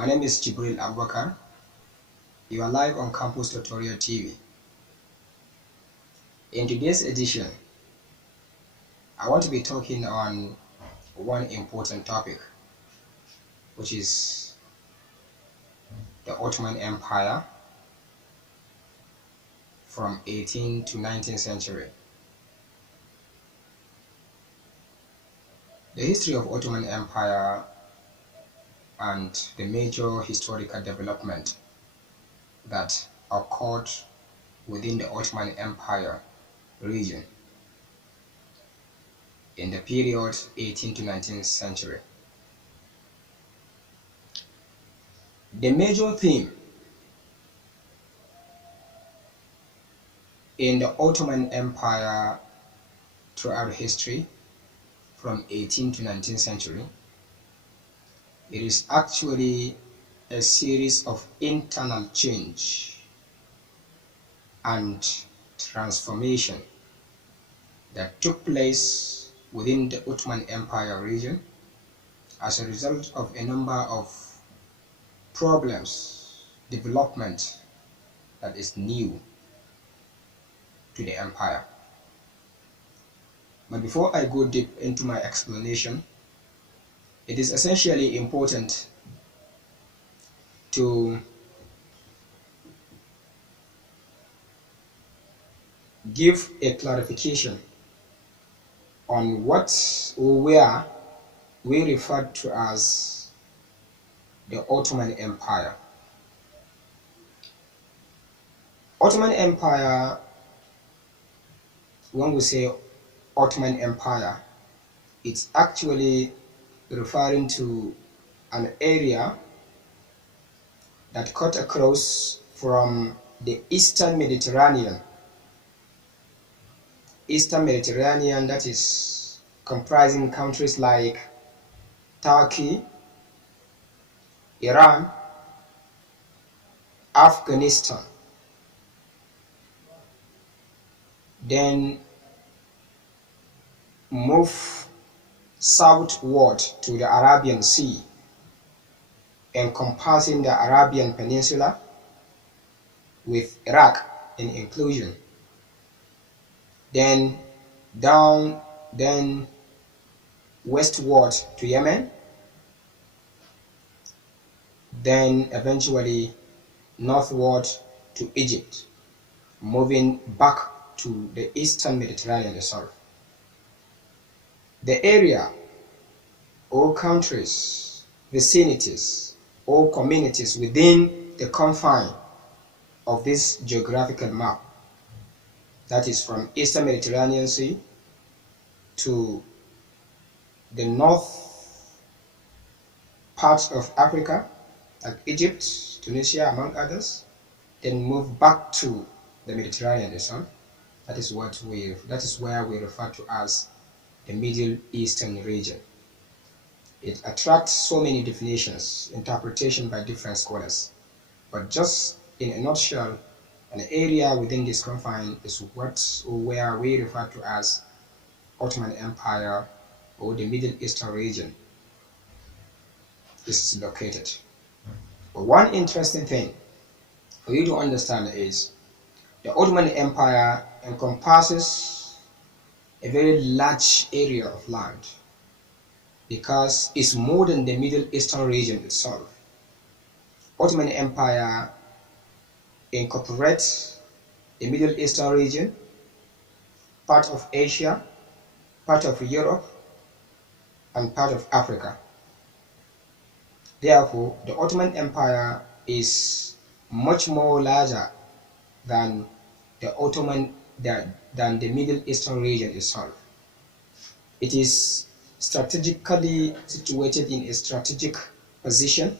My name is Jibril Abubakar. You are live on Campus Tutorial TV. In today's edition, I want to be talking on one important topic, which is the Ottoman Empire from 18th to 19th century. The history of Ottoman Empire and the major historical development that occurred within the Ottoman Empire region in the period 18th to 19th century. The major theme in the Ottoman Empire throughout history from 18th to 19th century, it is actually a series of internal change and transformation that took place within the Ottoman Empire region as a result of a number of problems, development that is new to the empire. But before I go deep into my explanation, it is essentially important to give a clarification on what or where we refer to as the Ottoman Empire. Ottoman Empire, when we say Ottoman Empire, it's actually referring to an area that cut across from the Eastern Mediterranean, that is comprising countries like Turkey, Iran, Afghanistan, then move southward to the Arabian Sea, encompassing the Arabian Peninsula with Iraq in inclusion, then westward to Yemen, then eventually northward to Egypt, moving back to the Eastern Mediterranean itself. The area or countries, vicinities, or communities within the confine of this geographical map, that is from Eastern Mediterranean Sea to the north parts of Africa, like Egypt, Tunisia, among others, then move back to the Mediterranean itself. That is where we refer to as the Middle Eastern region. It attracts so many definitions, interpretation by different scholars, but just in a nutshell, an area within this confine is where we refer to as Ottoman Empire or the Middle Eastern region is located. But one interesting thing for you to understand is the Ottoman Empire encompasses a very large area of land because it's more than the Middle Eastern region itself. Ottoman Empire incorporates the Middle Eastern region, part of Asia, part of Europe, and part of Africa. Therefore, the Ottoman Empire is much more larger than the Middle Eastern region itself. It is strategically situated in a strategic position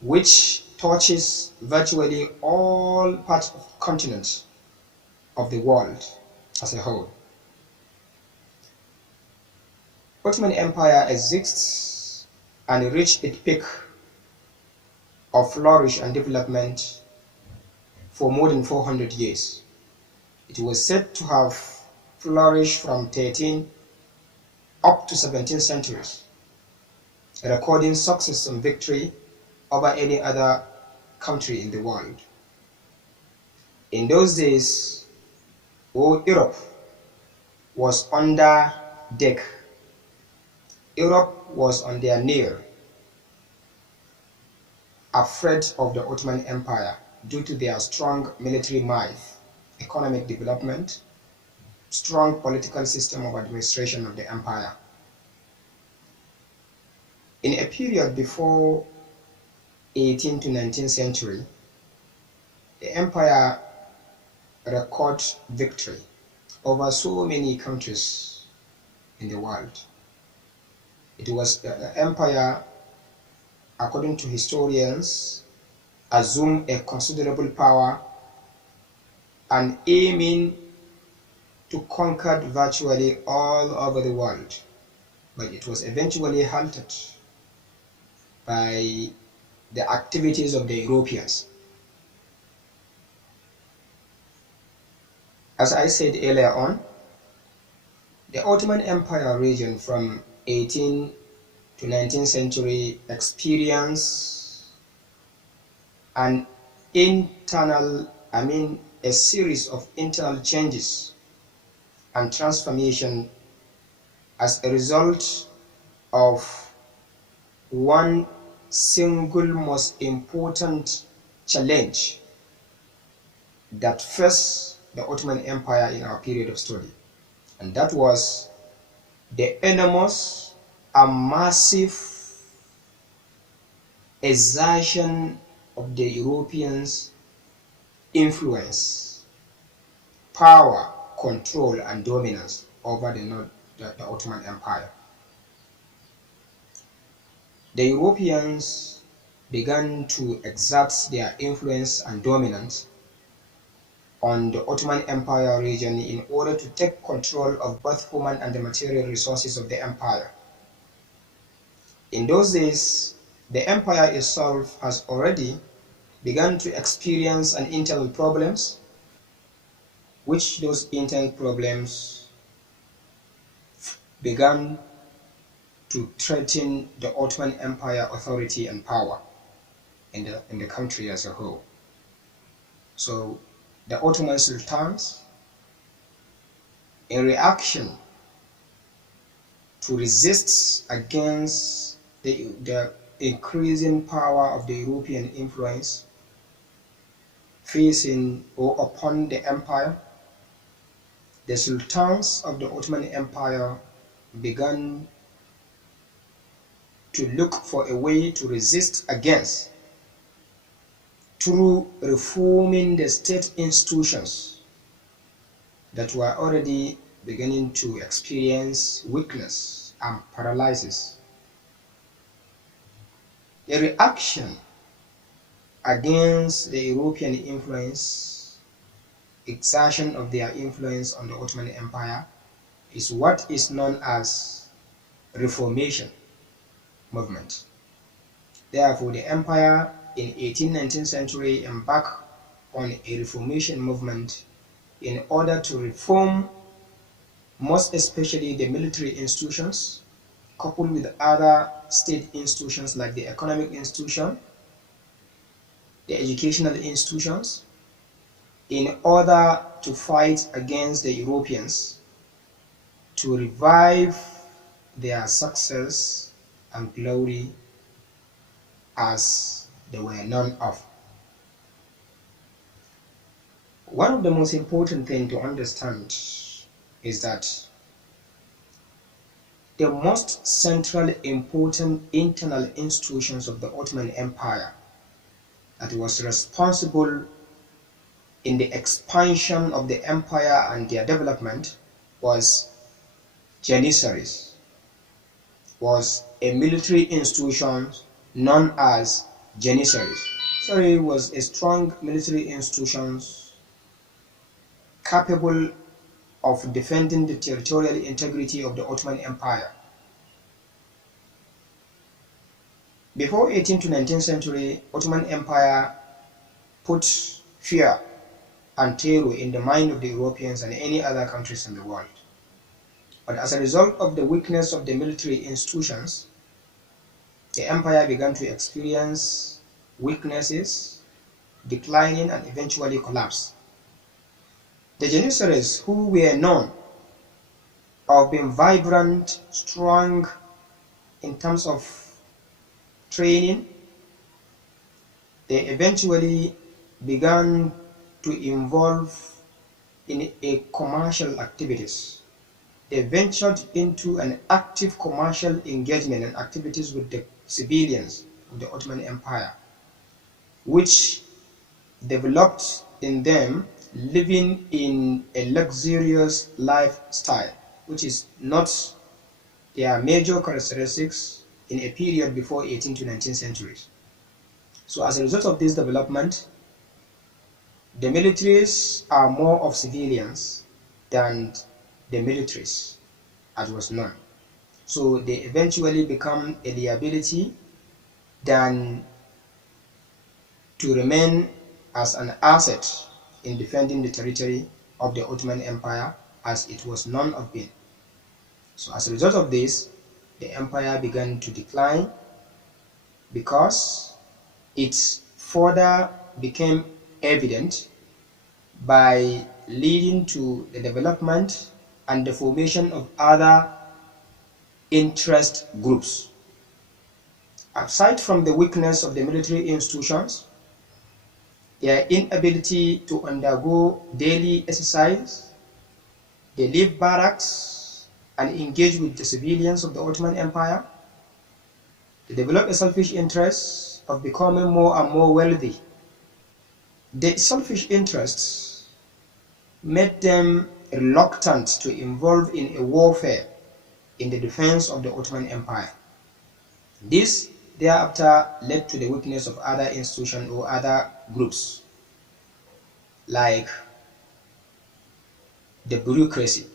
which touches virtually all parts of continents of the world as a whole. Ottoman Empire exists and reached its peak of flourish and development for more than 400 years. It was said to have flourished from 13th up to 17th centuries, recording success and victory over any other country in the world. In those days, Europe was under deck. Europe was on their knee, afraid of the Ottoman Empire due to their strong military might, economic development, strong political system of administration of the empire. In a period before 18th to 19th century, the empire recorded victory over so many countries in the world. It was the empire, according to historians, assumed a considerable power and aiming to conquer virtually all over the world, but it was eventually halted by the activities of the Europeans. As I said earlier on, the Ottoman Empire region from 18th to 19th century experienced a series of internal changes and transformation as a result of one single most important challenge that faced the Ottoman Empire in our period of study, and that was the enormous and massive exertion of the Europeans' influence, power, control, and dominance over the Ottoman Empire. The Europeans began to exert their influence and dominance on the Ottoman Empire region in order to take control of both human and the material resources of the empire. In those days, the empire itself has already begun to experience an internal problems, which those internal problems began to threaten the Ottoman Empire authority and power in the country as a whole. So the Ottoman sultans, in reaction to resist against the increasing power of the European influence facing or upon the empire, the sultans of the Ottoman Empire began to look for a way to resist against through reforming the state institutions that were already beginning to experience weakness and paralysis. The reaction against the European influence, exertion of their influence on the Ottoman Empire, is what is known as Reformation movement. Therefore, the empire in 18th-19th century embarked on a Reformation movement in order to reform most especially the military institutions, coupled with other state institutions like the economic institution, the educational institutions, in order to fight against the Europeans, to revive their success and glory as they were known of. One of the most important things to understand is that the most central important internal institutions of the Ottoman Empire that was responsible in the expansion of the empire and their development was Janissaries, was a military institution known as Janissaries. Janissary was a strong military institution capable of defending the territorial integrity of the Ottoman Empire. Before 18th to 19th century, Ottoman Empire put fear and terror in the mind of the Europeans and any other countries in the world. But as a result of the weakness of the military institutions, the empire began to experience weaknesses, declining, and eventually collapse. The Janissaries, who were known of being vibrant, strong in terms of training, they eventually began to involve in a commercial activities. They ventured into an active commercial engagement and activities with the civilians of the Ottoman Empire, which developed in them living in a luxurious lifestyle, which is not their major characteristics in a period before 18th to 19th centuries. So as a result of this development, the militaries are more of civilians than the militaries as was known. So they eventually become a liability than to remain as an asset in defending the territory of the Ottoman Empire as it was known of being. So as a result of this, the empire began to decline because it further became evident by leading to the development and the formation of other interest groups. Aside from the weakness of the military institutions, their inability to undergo daily exercise, they leave barracks and engage with the civilians of the Ottoman Empire. They develop a selfish interest of becoming more and more wealthy. The selfish interests made them reluctant to involve in a warfare in the defense of the Ottoman Empire. This thereafter led to the weakness of other institutions or other groups, like the bureaucracy.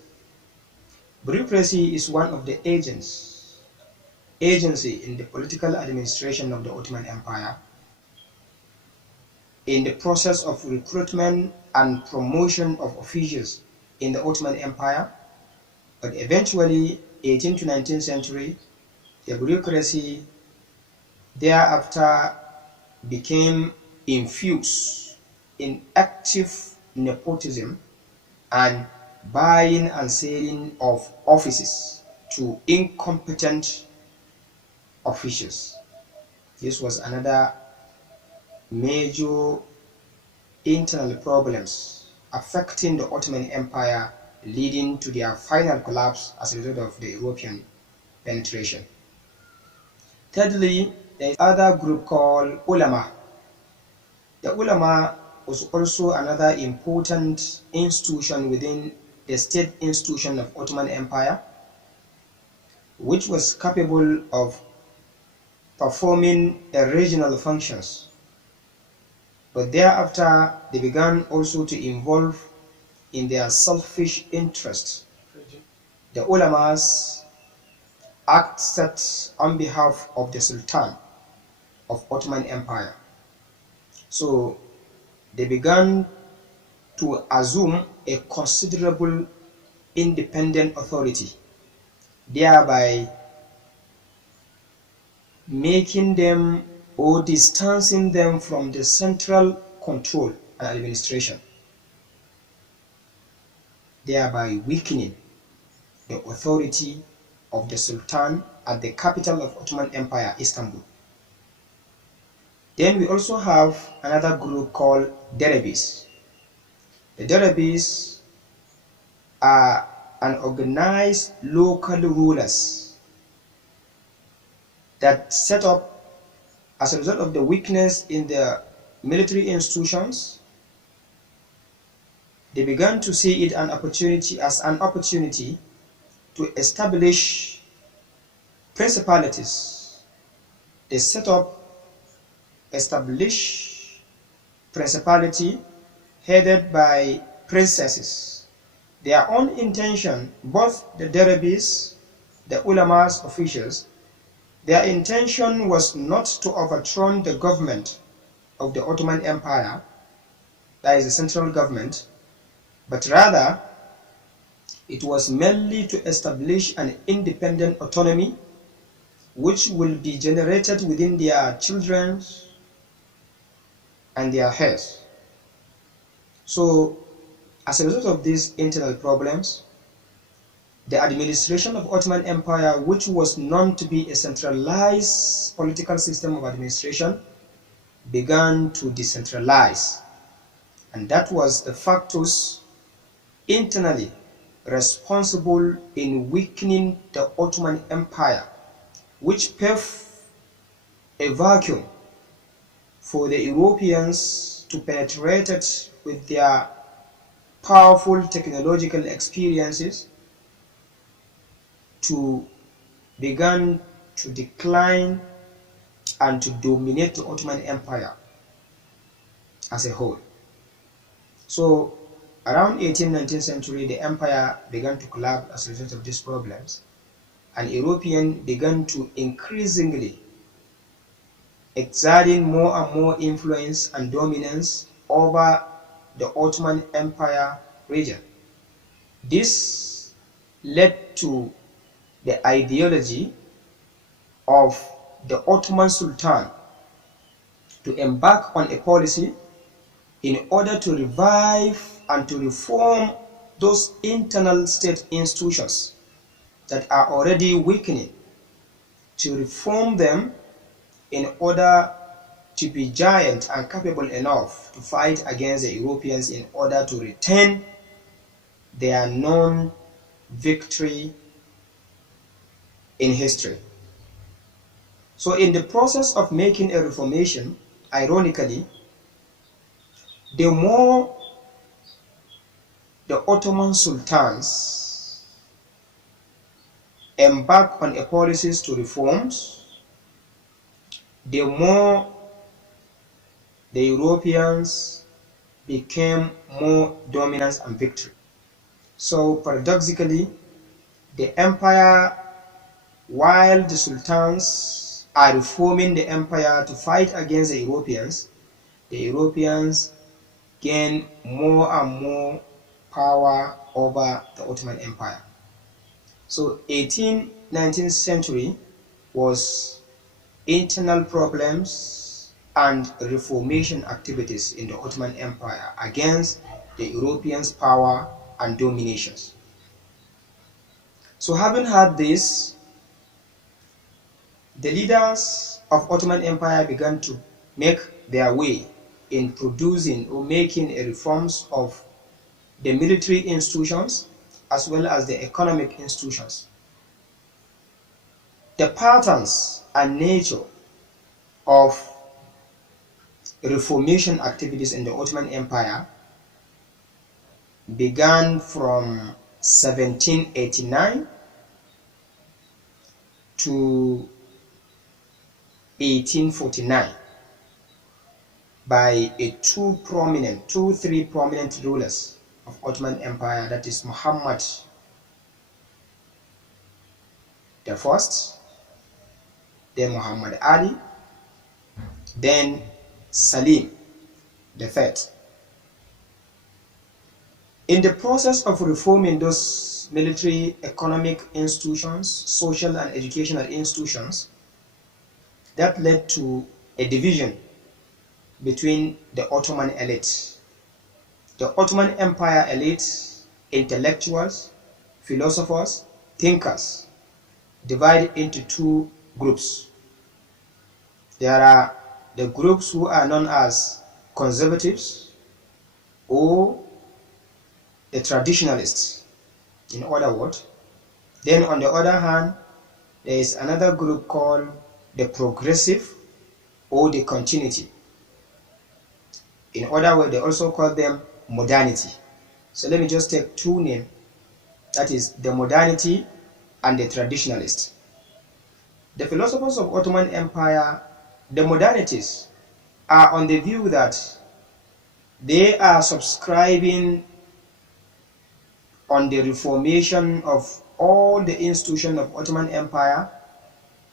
Bureaucracy is one of the agency in the political administration of the Ottoman Empire in the process of recruitment and promotion of officials in the Ottoman Empire. But eventually, 18th to 19th century, the bureaucracy thereafter became infused in active nepotism and buying and selling of offices to incompetent officials. This was another major internal problems affecting the Ottoman Empire, leading to their final collapse as a result of the European penetration. Thirdly, there is another group called ulama. The ulama was also another important institution within the state institution of Ottoman Empire, which was capable of performing regional functions. But thereafter, they began also to involve in their selfish interests. The ulamas acted on behalf of the Sultan of Ottoman Empire. So they began to assume a considerable independent authority, thereby making them or distancing them from the central control and administration, thereby weakening the authority of the Sultan at the capital of Ottoman Empire, Istanbul. Then we also have another group called Derebis. The Derebis are unorganized local rulers that set up as a result of the weakness in the military institutions. They began to see it as an opportunity to establish principalities. They establish principality headed by princesses. Their own intention, both the Derebis, the ulamas officials, their intention was not to overthrow the government of the Ottoman Empire, that is the central government, but rather it was merely to establish an independent autonomy which will be generated within their children and their heirs. So, as a result of these internal problems, the administration of Ottoman Empire, which was known to be a centralized political system of administration, began to decentralize. And that was the factors internally responsible in weakening the Ottoman Empire, which paved a vacuum for the Europeans to penetrate it with their powerful technological experiences to begin to decline and to dominate the Ottoman Empire as a whole. So around 18th-19th century, the empire began to collapse as a result of these problems, and Europeans began to increasingly exerting more and more influence and dominance over the Ottoman Empire region. This led to the ideology of the Ottoman Sultan to embark on a policy in order to revive and to reform those internal state institutions that are already weakening, to reform them in order to be giant and capable enough to fight against the Europeans in order to retain their known victory in history. So in the process of making a reformation, ironically, the more the Ottoman sultans embark on a policies to reforms, the more the Europeans became more dominant and victory. So paradoxically, the empire, while the sultans are reforming the empire to fight against the Europeans gain more and more power over the Ottoman Empire. So 18th, 19th century was internal problems and reformation activities in the Ottoman Empire against the Europeans' power and dominations. So having had this, the leaders of Ottoman Empire began to make their way in producing or making a reforms of the military institutions as well as the economic institutions. The patterns and nature of reformation activities in the Ottoman Empire began from 1789 to 1849 by three prominent rulers of Ottoman Empire, that is Muhammad the First, then Muhammad Ali, then Salim the Third. In the process of reforming those military, economic institutions, social and educational institutions, that led to a division between the Ottoman elite. The Ottoman Empire elite, intellectuals, philosophers, thinkers, divided into two groups. There are the groups who are known as conservatives or the traditionalists, in other words. Then on the other hand, there is another group called the progressive or the continuity. In other words, they also call them modernity. So let me just take two names, that is the modernity and the traditionalist. The philosophers of Ottoman Empire, the modernities, are on the view that they are subscribing on the reformation of all the institutions of Ottoman Empire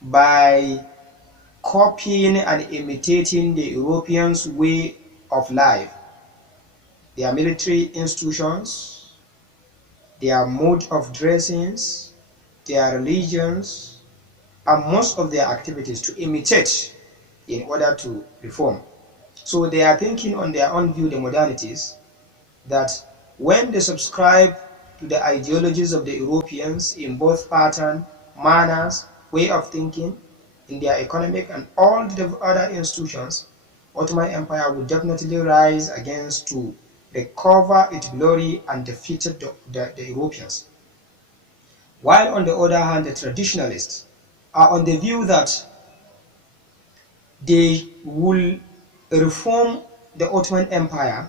by copying and imitating the Europeans' way of life, their military institutions, their mode of dressings, their religions, and most of their activities to imitate in order to reform. So they are thinking on their own view, the modernities, that when they subscribe to the ideologies of the Europeans in both pattern, manners, way of thinking, in their economic and all the other institutions, Ottoman Empire would definitely rise against to recover its glory and defeat the Europeans. While on the other hand, the traditionalists are on the view that they will reform the Ottoman Empire,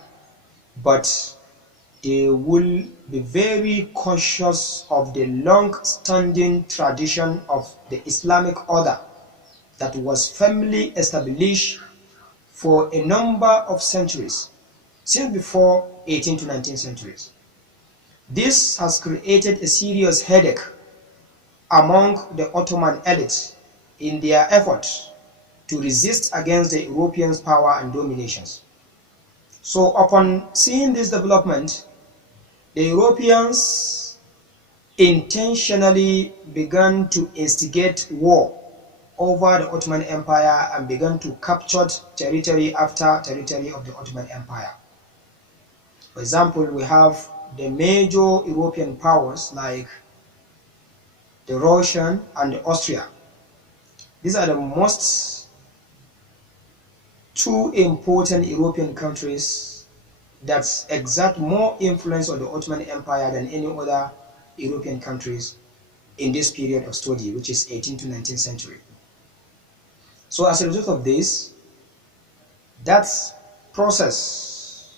but they will be very conscious of the long-standing tradition of the Islamic order that was firmly established for a number of centuries, since before 18th to 19th centuries. This has created a serious headache among the Ottoman elite in their effort to resist against the Europeans' power and dominations. So upon seeing this development, the Europeans intentionally began to instigate war over the Ottoman Empire and began to capture territory after territory of the Ottoman Empire. For example, we have the major European powers like the Russian and the Austria. These are the most two important European countries that exert more influence on the Ottoman Empire than any other European countries in this period of study, which is 18th to 19th century. So as a result of this, that process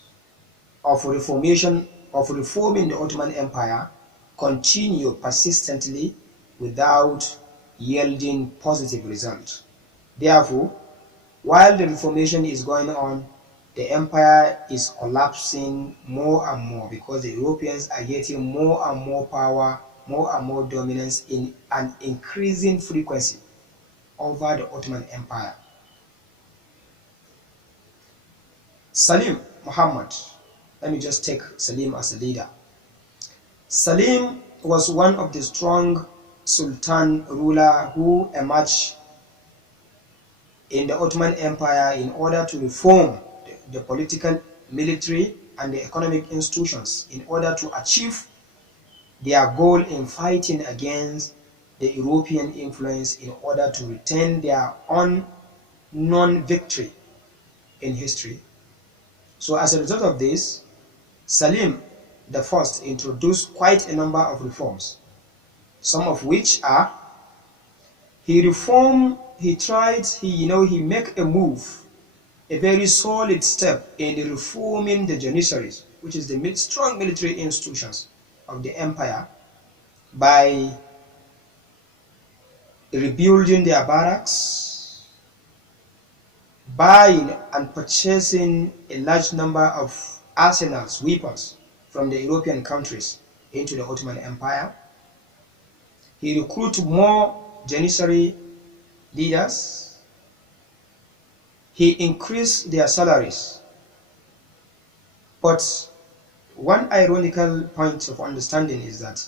of reforming the Ottoman Empire continued persistently without yielding positive results. Therefore, while the reformation is going on, the empire is collapsing more and more because the Europeans are getting more and more power, more and more dominance in an increasing frequency over the Ottoman Empire. Salim Muhammad, let me just take Salim as a leader. Salim was one of the strong Sultan ruler who emerged in the Ottoman Empire in order to reform the political, military, and the economic institutions in order to achieve their goal in fighting against the European influence in order to retain their own non-victory in history. So as a result of this, Salim the First introduced quite a number of reforms, some of which are he make a move, a very solid step in reforming the Janissaries, which is the strong military institutions of the empire, by rebuilding their barracks, buying and purchasing a large number of arsenals, weapons from the European countries into the Ottoman Empire. He recruited more Janissary leaders. He increased their salaries. But one ironical point of understanding is that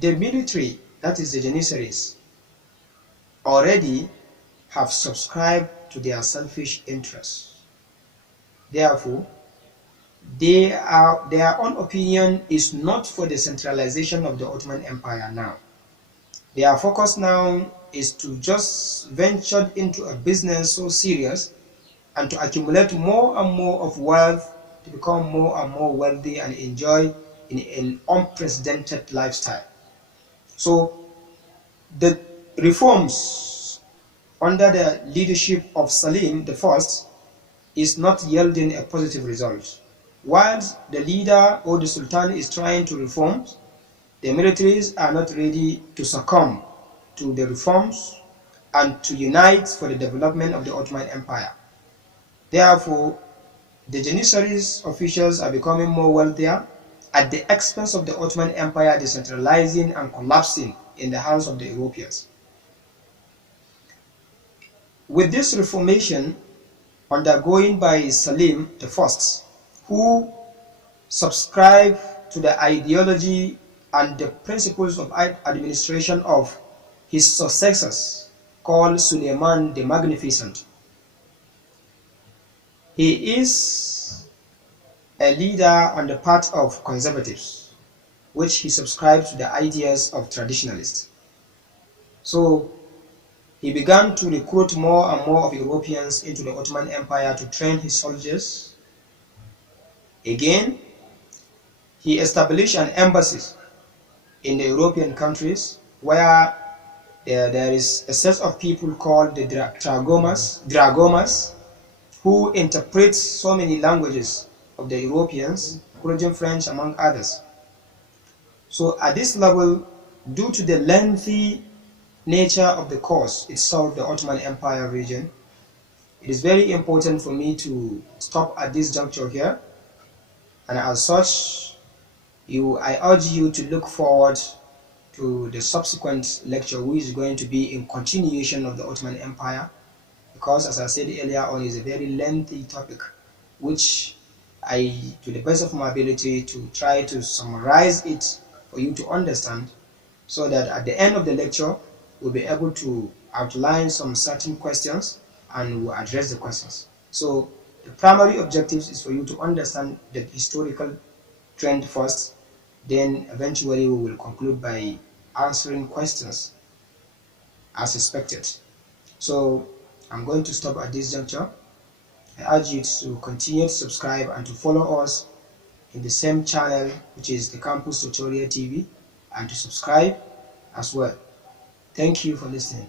the military, that is the Janissaries, already have subscribed to their selfish interests. Therefore, their own opinion is not for the centralization of the Ottoman Empire now. Their focus now is to just venture into a business so serious and to accumulate more and more of wealth, to become more and more wealthy and enjoy in an unprecedented lifestyle. So the reforms under the leadership of Salim I is not yielding a positive result. While the leader or the Sultan is trying to reform, the militaries are not ready to succumb to the reforms and to unite for the development of the Ottoman Empire. Therefore, the Janissaries officials are becoming more wealthier at the expense of the Ottoman Empire decentralizing and collapsing in the hands of the Europeans. With this reformation undergoing by Salim I, who subscribed to the ideology and the principles of administration of his successors, called Suleiman the Magnificent, He is a leader on the part of conservatives, which he subscribed to the ideas of traditionalists. So he began to recruit more and more of Europeans into the Ottoman Empire to train his soldiers. Again, he established an embassy in the European countries where there is a set of people called the dragomas, who interpret so many languages of the Europeans, including French among others. So at this level, due to the lengthy nature of the course itself, the Ottoman Empire region, it is very important for me to stop at this juncture here, and as such, I urge you to look forward to the subsequent lecture, which is going to be in continuation of the Ottoman Empire, because as I said earlier on, is a very lengthy topic, which I, to the best of my ability, to try to summarize it for you to understand, so that at the end of the lecture, we'll be able to outline some certain questions and we'll address the questions. So the primary objectives is for you to understand the historical trend first, then eventually we will conclude by answering questions as expected. So I'm going to stop at this juncture. I urge you to continue to subscribe and to follow us in the same channel, which is the Campus Tutorial TV, and to subscribe as well. Thank you for listening.